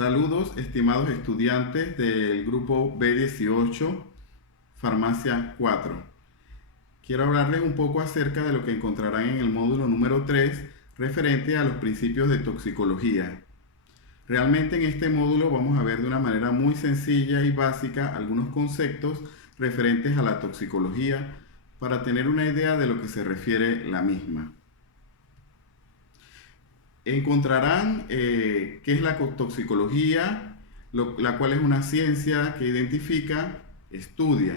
Saludos, estimados estudiantes del grupo B18, Farmacia 4. Quiero hablarles un poco acerca de lo que encontrarán en el módulo número 3, referente a los principios de toxicología. Realmente en este módulo vamos a ver de una manera muy sencilla y básica algunos conceptos referentes a la toxicología para tener una idea de lo que se refiere la misma. Encontrarán qué es la toxicología, la cual es una ciencia que identifica, estudia,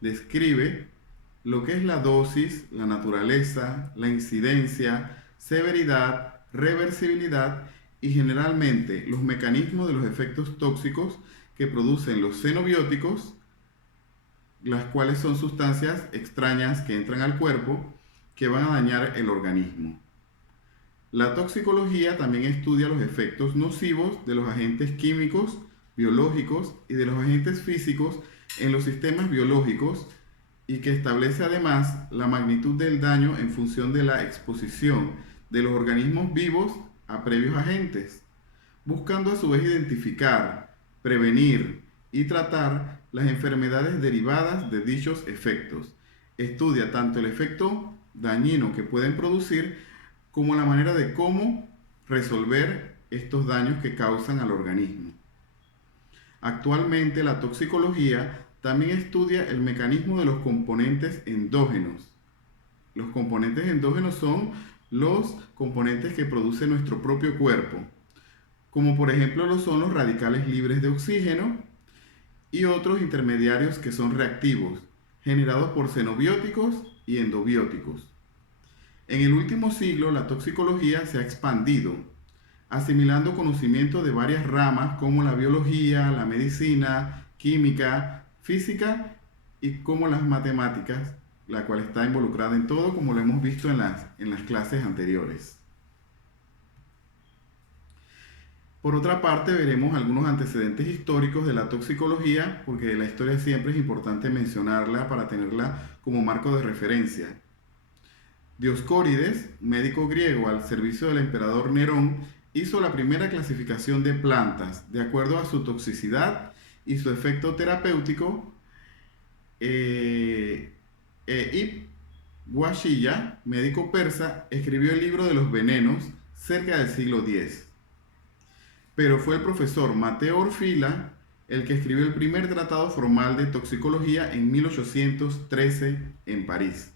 describe lo que es la dosis, la naturaleza, la incidencia, severidad, reversibilidad y generalmente los mecanismos de los efectos tóxicos que producen los xenobióticos, las cuales son sustancias extrañas que entran al cuerpo que van a dañar el organismo. La toxicología también estudia los efectos nocivos de los agentes químicos, biológicos y de los agentes físicos en los sistemas biológicos y que establece además la magnitud del daño en función de la exposición de los organismos vivos a previos agentes, buscando a su vez identificar, prevenir y tratar las enfermedades derivadas de dichos efectos. Estudia tanto el efecto dañino que pueden producir como la manera de cómo resolver estos daños que causan al organismo. Actualmente la toxicología también estudia el mecanismo de los componentes endógenos. Los componentes endógenos son los componentes que produce nuestro propio cuerpo, como por ejemplo lo son los radicales libres de oxígeno y otros intermediarios que son reactivos, generados por xenobióticos y endobióticos. En el último siglo, la toxicología se ha expandido, asimilando conocimientos de varias ramas como la biología, la medicina, química, física y como las matemáticas, la cual está involucrada en todo, como lo hemos visto en las clases anteriores. Por otra parte, veremos algunos antecedentes históricos de la toxicología, porque la historia siempre es importante mencionarla para tenerla como marco de referencia. Dioscórides, médico griego al servicio del emperador Nerón, hizo la primera clasificación de plantas de acuerdo a su toxicidad y su efecto terapéutico. Ibn Washiya, médico persa, escribió el libro de los venenos cerca del siglo X. Pero fue el profesor Mateo Orfila el que escribió el primer tratado formal de toxicología en 1813 en París,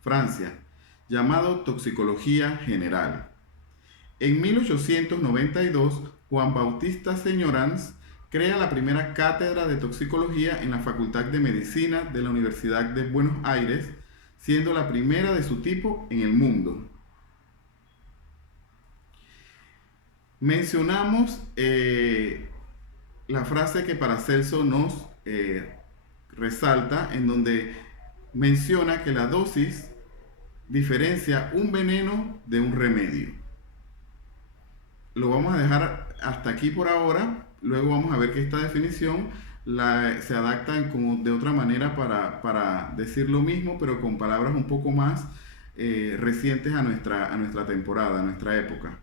Francia, llamado Toxicología General. En 1892, Juan Bautista Señorans crea la primera cátedra de toxicología en la Facultad de Medicina de la Universidad de Buenos Aires, siendo la primera de su tipo en el mundo. Mencionamos la frase que Paracelso nos resalta, en donde menciona que la dosis diferencia un veneno de un remedio. Lo vamos a dejar hasta aquí por ahora. Luego vamos a ver que esta definición se adapta como de otra manera para decir lo mismo, pero con palabras un poco más recientes a nuestra temporada, a nuestra época.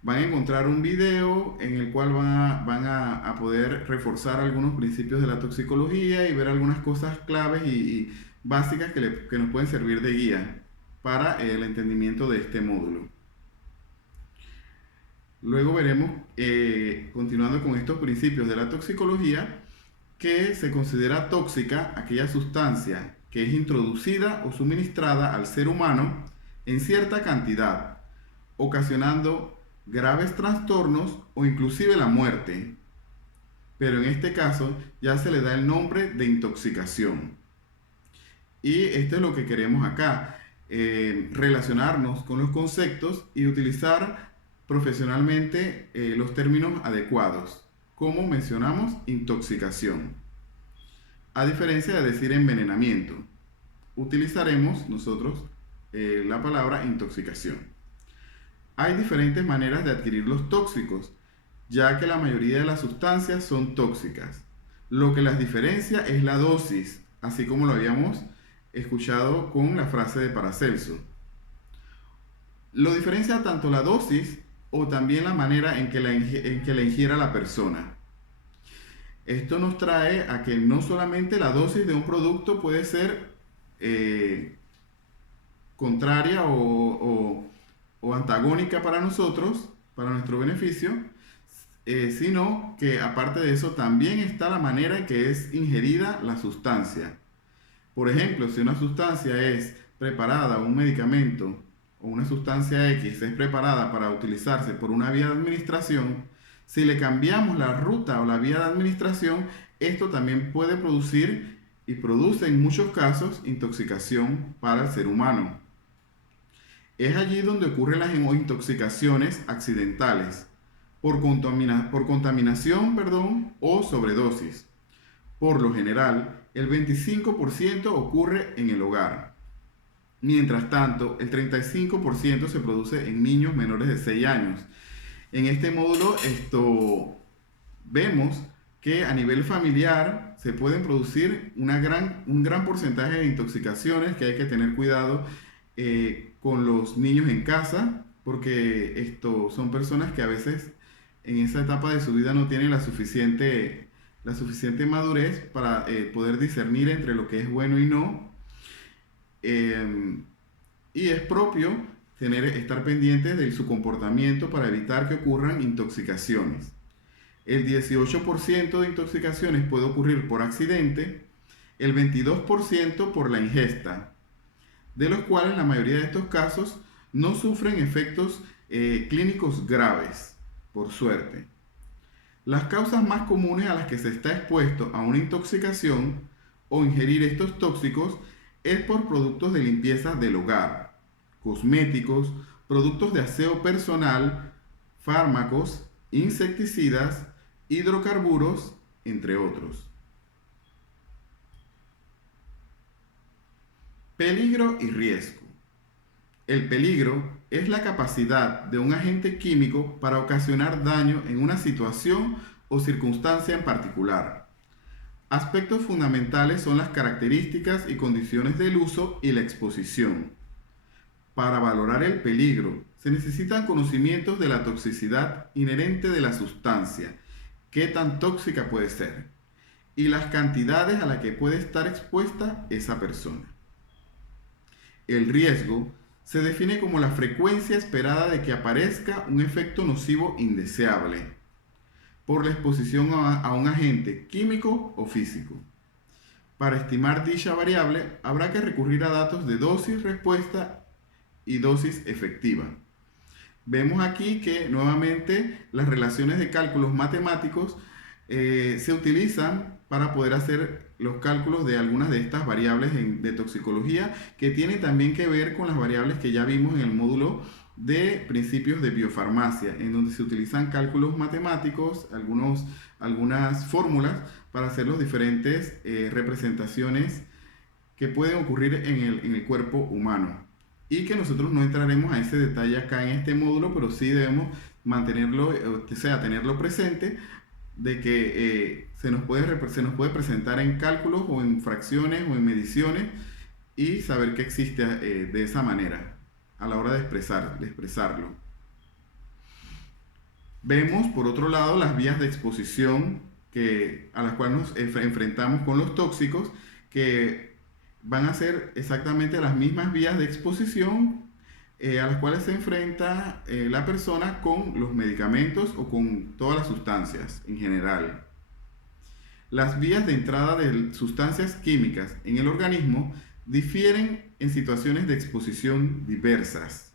Van a encontrar un video en el cual van a poder reforzar algunos principios de la toxicología y ver algunas cosas claves y básicas que nos pueden servir de guía para el entendimiento de este módulo. Luego veremos, continuando con estos principios de la toxicología, que se considera tóxica aquella sustancia que es introducida o suministrada al ser humano en cierta cantidad, ocasionando graves trastornos o inclusive la muerte. Pero en este caso ya se le da el nombre de intoxicación. Y esto es lo que queremos acá. Relacionarnos con los conceptos y utilizar profesionalmente los términos adecuados, como mencionamos intoxicación. A diferencia de decir envenenamiento, utilizaremos nosotros la palabra intoxicación. Hay diferentes maneras de adquirir los tóxicos, ya que la mayoría de las sustancias son tóxicas. Lo que las diferencia es la dosis, así como lo habíamos escuchado con la frase de Paracelso. Lo diferencia tanto la dosis o también la manera en que la ingiera la persona. Esto nos trae a que no solamente la dosis de un producto puede ser contraria o antagónica para nosotros, para nuestro beneficio, sino que aparte de eso también está la manera en que es ingerida la sustancia. Por ejemplo, si una sustancia es preparada, un medicamento o una sustancia X es preparada para utilizarse por una vía de administración, si le cambiamos la ruta o la vía de administración, esto también puede producir y produce en muchos casos intoxicación para el ser humano. Es allí donde ocurren las intoxicaciones accidentales por contaminación, o sobredosis. Por lo general, el 25% ocurre en el hogar. Mientras tanto, el 35% se produce en niños menores de 6 años. En este módulo vemos que a nivel familiar se pueden producir un gran porcentaje de intoxicaciones, que hay que tener cuidado con los niños en casa, porque son personas que a veces en esa etapa de su vida no tienen la suficiente madurez para poder discernir entre lo que es bueno y no. Y es propio estar pendientes de su comportamiento para evitar que ocurran intoxicaciones. El 18% de intoxicaciones puede ocurrir por accidente, el 22% por la ingesta, de los cuales la mayoría de estos casos no sufren efectos clínicos graves, por suerte. Las causas más comunes a las que se está expuesto a una intoxicación o ingerir estos tóxicos es por productos de limpieza del hogar, cosméticos, productos de aseo personal, fármacos, insecticidas, hidrocarburos, entre otros. Peligro y riesgo. El peligro es la capacidad de un agente químico para ocasionar daño en una situación o circunstancia en particular. Aspectos fundamentales son las características y condiciones del uso y la exposición. Para valorar el peligro, se necesitan conocimientos de la toxicidad inherente de la sustancia, qué tan tóxica puede ser, y las cantidades a las que puede estar expuesta esa persona. El riesgo se define como la frecuencia esperada de que aparezca un efecto nocivo indeseable por la exposición a un agente químico o físico. Para estimar dicha variable, habrá que recurrir a datos de dosis respuesta y dosis efectiva. Vemos aquí que nuevamente las relaciones de cálculos matemáticos se utilizan para poder hacer los cálculos de algunas de estas variables de toxicología, que tienen también que ver con las variables que ya vimos en el módulo de principios de biofarmacia, en donde se utilizan cálculos matemáticos, algunas fórmulas para hacer las diferentes representaciones que pueden ocurrir en el cuerpo humano, y que nosotros no entraremos a ese detalle acá en este módulo, pero sí debemos mantenerlo, tenerlo presente, de que se nos puede presentar en cálculos o en fracciones o en mediciones, y saber que existe de esa manera a la hora de expresarlo. Vemos por otro lado las vías de exposición a las cuales nos enfrentamos con los tóxicos, que van a ser exactamente las mismas vías de exposición a las cuales se enfrenta la persona con los medicamentos o con todas las sustancias en general. Las vías de entrada de sustancias químicas en el organismo difieren en situaciones de exposición diversas.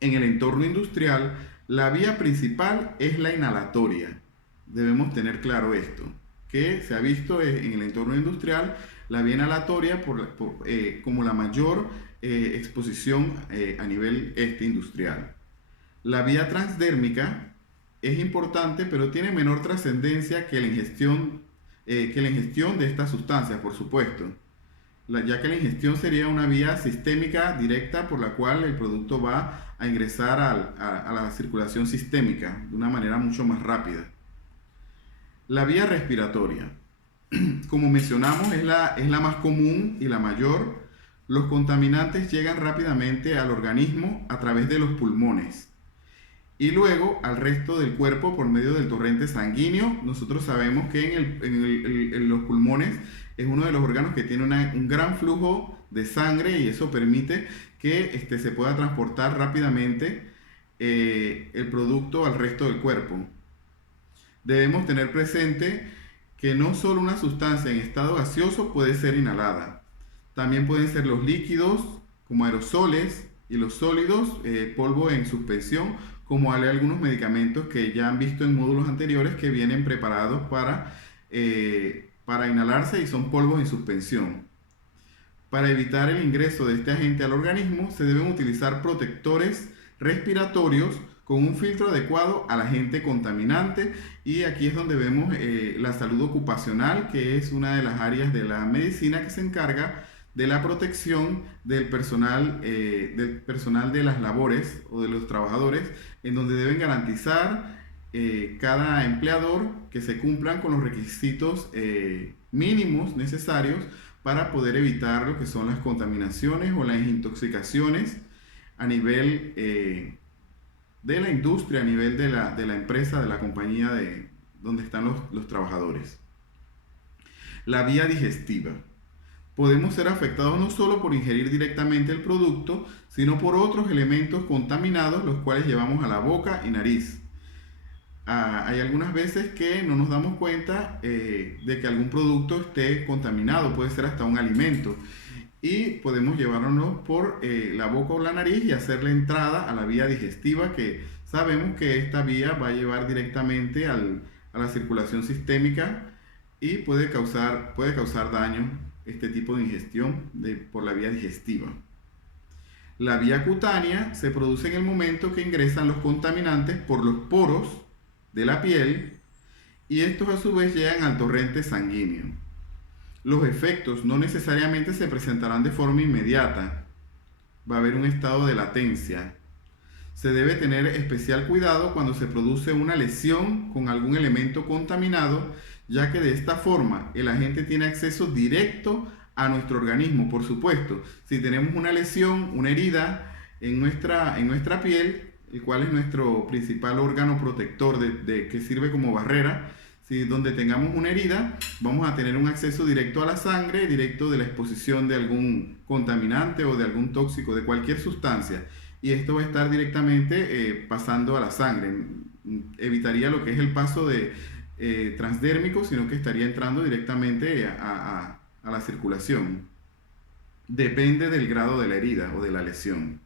En el entorno industrial, la vía principal es la inhalatoria. Debemos tener claro esto, que se ha visto en el entorno industrial la vía inhalatoria como la mayor exposición a nivel industrial. La vía transdérmica es importante, pero tiene menor trascendencia que la ingestión de estas sustancias, por supuesto, ya que la ingestión sería una vía sistémica directa por la cual el producto va a ingresar a la circulación sistémica de una manera mucho más rápida. La vía respiratoria, como mencionamos, es la más común y la mayor. Los contaminantes llegan rápidamente al organismo a través de los pulmones. y luego al resto del cuerpo por medio del torrente sanguíneo. Nosotros sabemos que en los pulmones es uno de los órganos que tiene un gran flujo de sangre, y eso permite que se pueda transportar rápidamente el producto al resto del cuerpo. Debemos tener presente que no solo una sustancia en estado gaseoso puede ser inhalada. También pueden ser los líquidos, como aerosoles, y los sólidos, polvo en suspensión, como hay algunos medicamentos que ya han visto en módulos anteriores que vienen preparados para inhalarse y son polvos en suspensión. Para evitar el ingreso de este agente al organismo, se deben utilizar protectores respiratorios con un filtro adecuado al agente contaminante, y aquí es donde vemos la salud ocupacional, que es una de las áreas de la medicina que se encarga de la protección del personal de las labores o de los trabajadores, en donde deben garantizar cada empleador que se cumplan con los requisitos mínimos necesarios para poder evitar lo que son las contaminaciones o las intoxicaciones a nivel de la industria, a nivel de la empresa, de la compañía donde están los trabajadores. La vía digestiva. Podemos ser afectados no solo por ingerir directamente el producto, sino por otros elementos contaminados, los cuales llevamos a la boca y nariz. Hay algunas veces que no nos damos cuenta de que algún producto esté contaminado, puede ser hasta un alimento, y podemos llevárnoslo por la boca o la nariz y hacer la entrada a la vía digestiva, que sabemos que esta vía va a llevar directamente a la circulación sistémica y puede causar daño este tipo de ingestión por la vía digestiva. La vía cutánea se produce en el momento que ingresan los contaminantes por los poros de la piel, y estos a su vez llegan al torrente sanguíneo. Los efectos no necesariamente se presentarán de forma inmediata. Va a haber un estado de latencia. Se debe tener especial cuidado cuando se produce una lesión con algún elemento contaminado, ya que de esta forma el agente tiene acceso directo a nuestro organismo. Por supuesto, si tenemos una lesión, una herida en nuestra piel, el cual es nuestro principal órgano protector que sirve como barrera, si donde tengamos una herida, vamos a tener un acceso directo a la sangre, directo de la exposición de algún contaminante o de algún tóxico, de cualquier sustancia, y esto va a estar directamente pasando a la sangre. Evitaría lo que es el paso transdérmico, sino que estaría entrando directamente a la circulación. Depende del grado de la herida o de la lesión.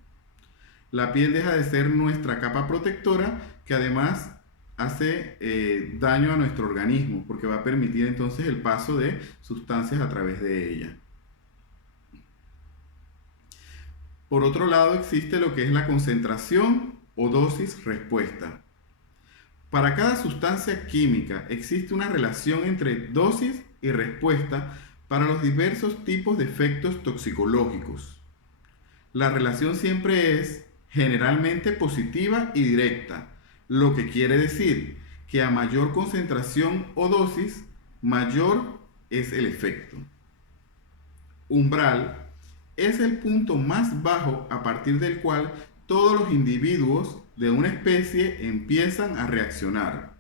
La piel deja de ser nuestra capa protectora, que además hace daño a nuestro organismo, porque va a permitir entonces el paso de sustancias a través de ella. Por otro lado, existe lo que es la concentración o dosis respuesta. Para cada sustancia química existe una relación entre dosis y respuesta para los diversos tipos de efectos toxicológicos. La relación siempre es generalmente positiva y directa, lo que quiere decir que a mayor concentración o dosis, mayor es el efecto. Umbral es el punto más bajo a partir del cual todos los individuos de una especie empiezan a reaccionar.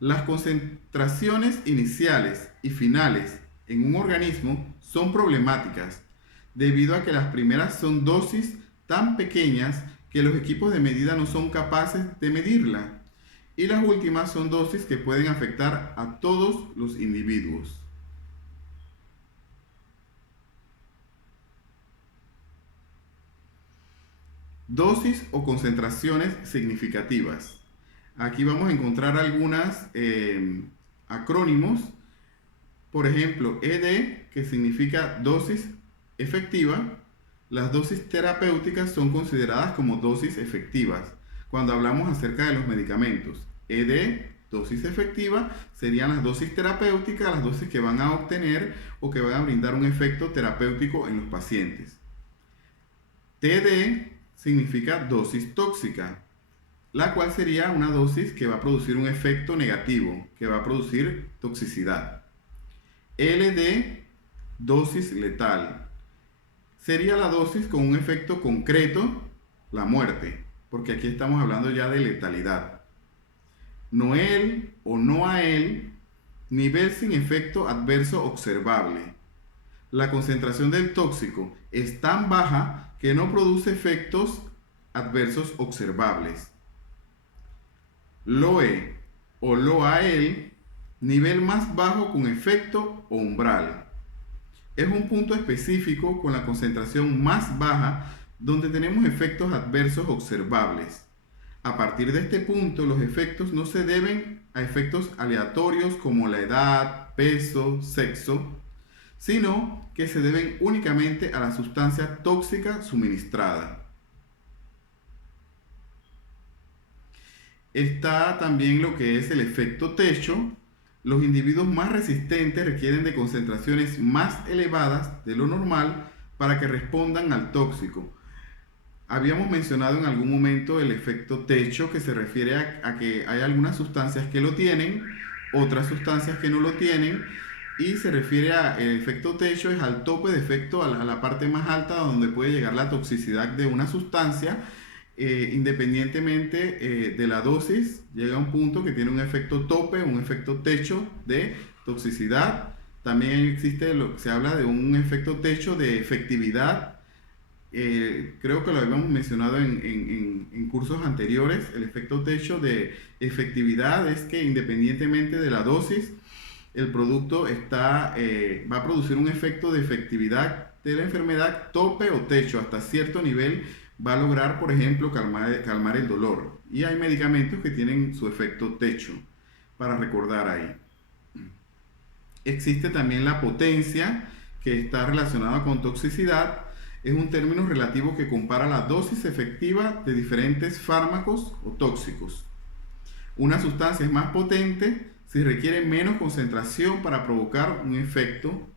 Las concentraciones iniciales y finales en un organismo son problemáticas, debido a que las primeras son dosis tan pequeñas que los equipos de medida no son capaces de medirla, y las últimas son dosis que pueden afectar a todos los individuos. Dosis o concentraciones significativas. Aquí vamos a encontrar algunos acrónimos. Por ejemplo, ED, que significa dosis efectiva. Las dosis terapéuticas son consideradas como dosis efectivas cuando hablamos acerca de los medicamentos. ED, dosis efectiva, serían las dosis terapéuticas, las dosis que van a obtener o que van a brindar un efecto terapéutico en los pacientes. TD significa dosis tóxica, la cual sería una dosis que va a producir un efecto negativo, que va a producir toxicidad. LD, dosis letal, sería la dosis con un efecto concreto, la muerte. porque aquí estamos hablando ya de letalidad. NOEL o NOAEL, nivel sin efecto adverso observable. La concentración del tóxico es tan baja que no produce efectos adversos observables. LOE o LOAEL, nivel más bajo con efecto o umbral. Es un punto específico con la concentración más baja donde tenemos efectos adversos observables. A partir de este punto, los efectos no se deben a efectos aleatorios como la edad, peso, sexo, sino que se deben únicamente a la sustancia tóxica suministrada. Está también lo que es el efecto techo. Los individuos más resistentes requieren de concentraciones más elevadas de lo normal para que respondan al tóxico. Habíamos mencionado en algún momento el efecto techo, que se refiere a que hay algunas sustancias que lo tienen, otras sustancias que no lo tienen, y se refiere a el efecto techo, es al tope de efecto, a la parte más alta donde puede llegar la toxicidad de una sustancia. Independientemente de la dosis, llega a un punto que tiene un efecto tope, un efecto techo de toxicidad. También existe se habla de un efecto techo de efectividad. Creo que lo habíamos mencionado en cursos anteriores. El efecto techo de efectividad es que independientemente de la dosis, el producto va a producir un efecto de efectividad de la enfermedad tope o techo. Hasta cierto nivel va a lograr, por ejemplo, calmar el dolor. Y hay medicamentos que tienen su efecto techo, para recordar ahí. Existe también la potencia, que está relacionada con toxicidad. Es un término relativo que compara la dosis efectiva de diferentes fármacos o tóxicos. Una sustancia es más potente si requiere menos concentración para provocar un efecto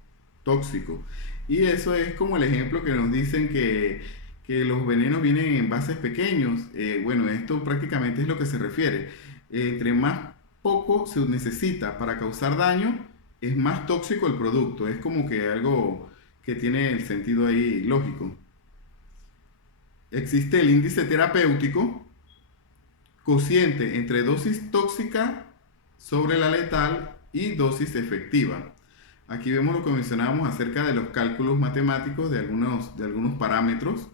tóxico. Y eso es como el ejemplo que nos dicen que los venenos vienen en envases pequeños. Bueno, esto prácticamente es lo que se refiere. Entre más poco se necesita para causar daño, es más tóxico el producto. Es como que algo que tiene el sentido ahí lógico. Existe el índice terapéutico, cociente entre dosis tóxica sobre la letal y dosis efectiva. Aquí vemos lo que mencionábamos acerca de los cálculos matemáticos de algunos parámetros.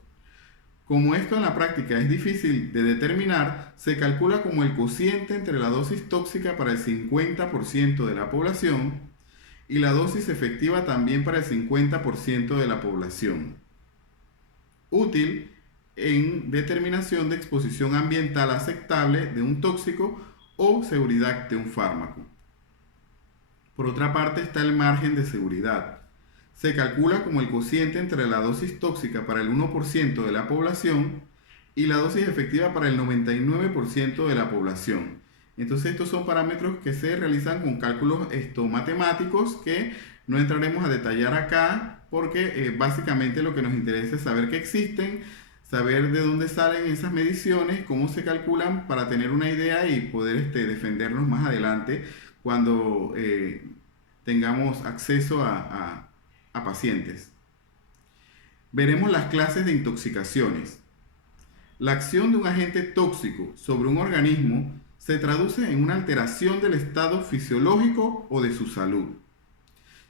Como esto en la práctica es difícil de determinar, se calcula como el cociente entre la dosis tóxica para el 50% de la población y la dosis efectiva también para el 50% de la población. Útil en determinación de exposición ambiental aceptable de un tóxico o seguridad de un fármaco. Por otra parte está el margen de seguridad. Se calcula como el cociente entre la dosis tóxica para el 1% de la población y la dosis efectiva para el 99% de la población. Entonces estos son parámetros que se realizan con cálculos matemáticos que no entraremos a detallar acá porque básicamente lo que nos interesa es saber que existen, saber de dónde salen esas mediciones, cómo se calculan para tener una idea y poder defendernos más adelante cuando tengamos acceso a pacientes. Veremos las clases de intoxicaciones. La acción de un agente tóxico sobre un organismo se traduce en una alteración del estado fisiológico o de su salud.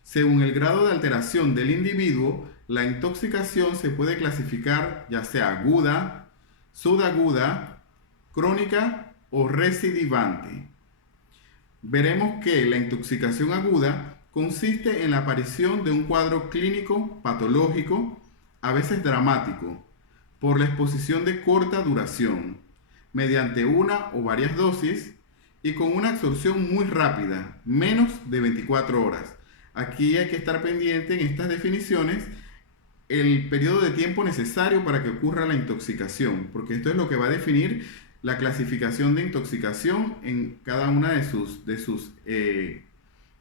Según el grado de alteración del individuo, la intoxicación se puede clasificar ya sea aguda, subaguda, crónica o recidivante. Veremos que la intoxicación aguda consiste en la aparición de un cuadro clínico patológico, a veces dramático, por la exposición de corta duración, mediante una o varias dosis y con una absorción muy rápida, menos de 24 horas. Aquí hay que estar pendiente en estas definiciones el periodo de tiempo necesario para que ocurra la intoxicación, porque esto es lo que va a definir la clasificación de intoxicación en cada una de sus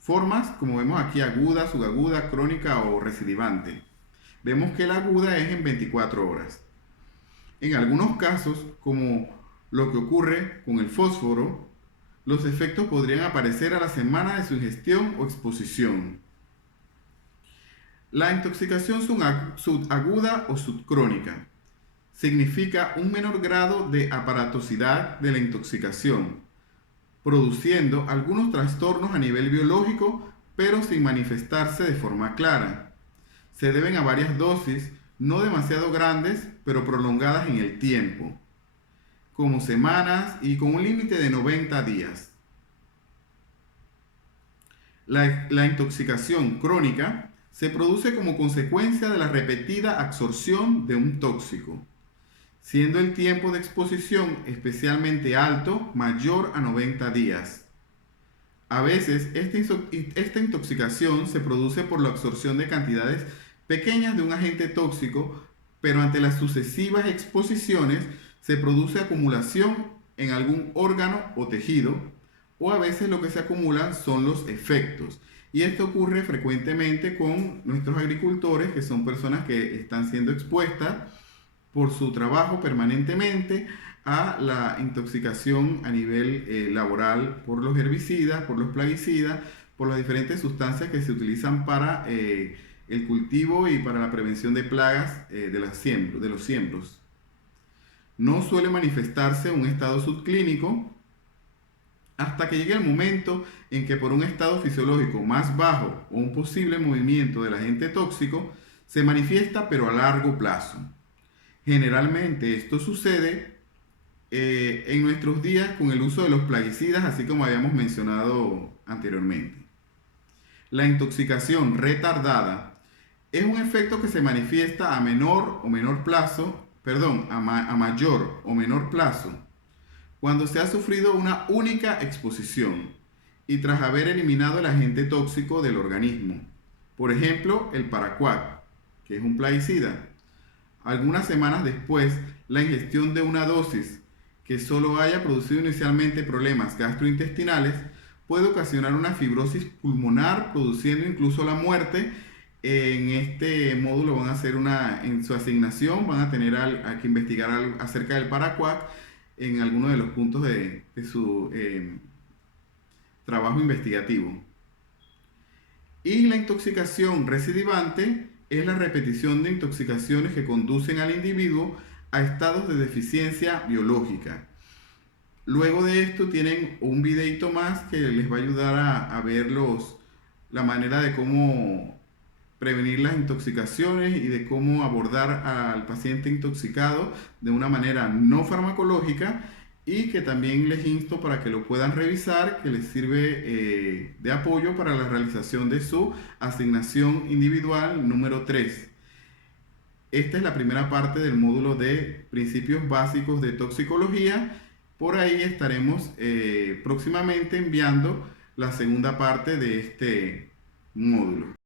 formas, como vemos aquí, aguda, subaguda, crónica o recidivante. Vemos que la aguda es en 24 horas. En algunos casos, como lo que ocurre con el fósforo, los efectos podrían aparecer a la semana de su ingestión o exposición. La intoxicación subaguda o subcrónica significa un menor grado de aparatosidad de la intoxicación, produciendo algunos trastornos a nivel biológico, pero sin manifestarse de forma clara. Se deben a varias dosis, no demasiado grandes, pero prolongadas en el tiempo, como semanas y con un límite de 90 días. La intoxicación crónica se produce como consecuencia de la repetida absorción de un tóxico, siendo el tiempo de exposición especialmente alto, mayor a 90 días. A veces esta intoxicación se produce por la absorción de cantidades pequeñas de un agente tóxico, pero ante las sucesivas exposiciones se produce acumulación en algún órgano o tejido, o a veces lo que se acumulan son los efectos. Y esto ocurre frecuentemente con nuestros agricultores, que son personas que están siendo expuestas por su trabajo permanentemente a la intoxicación a nivel laboral por los herbicidas, por los plaguicidas, por las diferentes sustancias que se utilizan para el cultivo y para la prevención de plagas de los siembros. No suele manifestarse un estado subclínico hasta que llegue el momento en que por un estado fisiológico más bajo o un posible movimiento del agente tóxico se manifiesta, pero a largo plazo. Generalmente esto sucede en nuestros días con el uso de los plaguicidas, así como habíamos mencionado anteriormente. La intoxicación retardada es un efecto que se manifiesta a mayor o menor plazo cuando se ha sufrido una única exposición y tras haber eliminado el agente tóxico del organismo. Por ejemplo, el paraquat, que es un plaguicida. Algunas semanas después, la ingestión de una dosis que solo haya producido inicialmente problemas gastrointestinales puede ocasionar una fibrosis pulmonar, produciendo incluso la muerte. En este módulo van a hacer en su asignación, van a tener que investigar acerca del paraquat en alguno de los puntos de su trabajo investigativo. Y la intoxicación recidivante es la repetición de intoxicaciones que conducen al individuo a estados de deficiencia biológica. Luego de esto tienen un videito más que les va a ayudar a ver la manera de cómo prevenir las intoxicaciones y de cómo abordar al paciente intoxicado de una manera no farmacológica, y que también les insto para que lo puedan revisar, que les sirve de apoyo para la realización de su asignación individual número 3. Esta es la primera parte del módulo de principios básicos de toxicología. Por ahí estaremos próximamente enviando la segunda parte de este módulo.